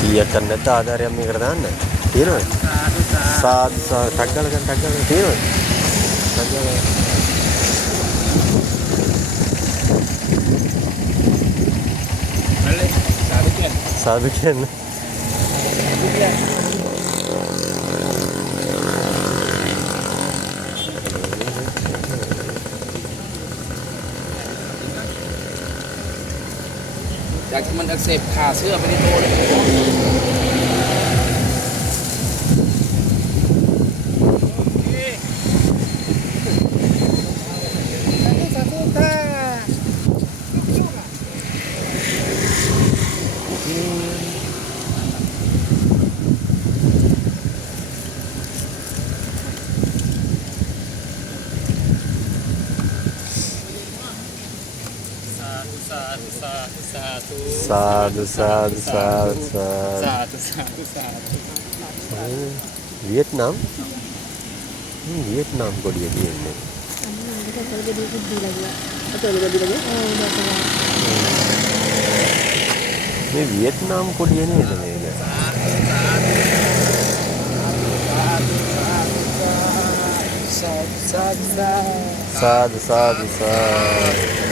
කීයක් ගන්න නැද්ද ආධාරයක් මේකට දාන්න? තියෙනවද? සාදු ටක් ගාලා තියෙනවද? ටක් ගාලා සාදු කියන්නේอยากที่มันอักเสบขาเสื้อไปที่โตเลยවියට්නාම් වියට්නාම් කොඩිය කියන්නේ මේ වියට්නාම් කොඩිය නේද මේක සාදු සාදු සාදු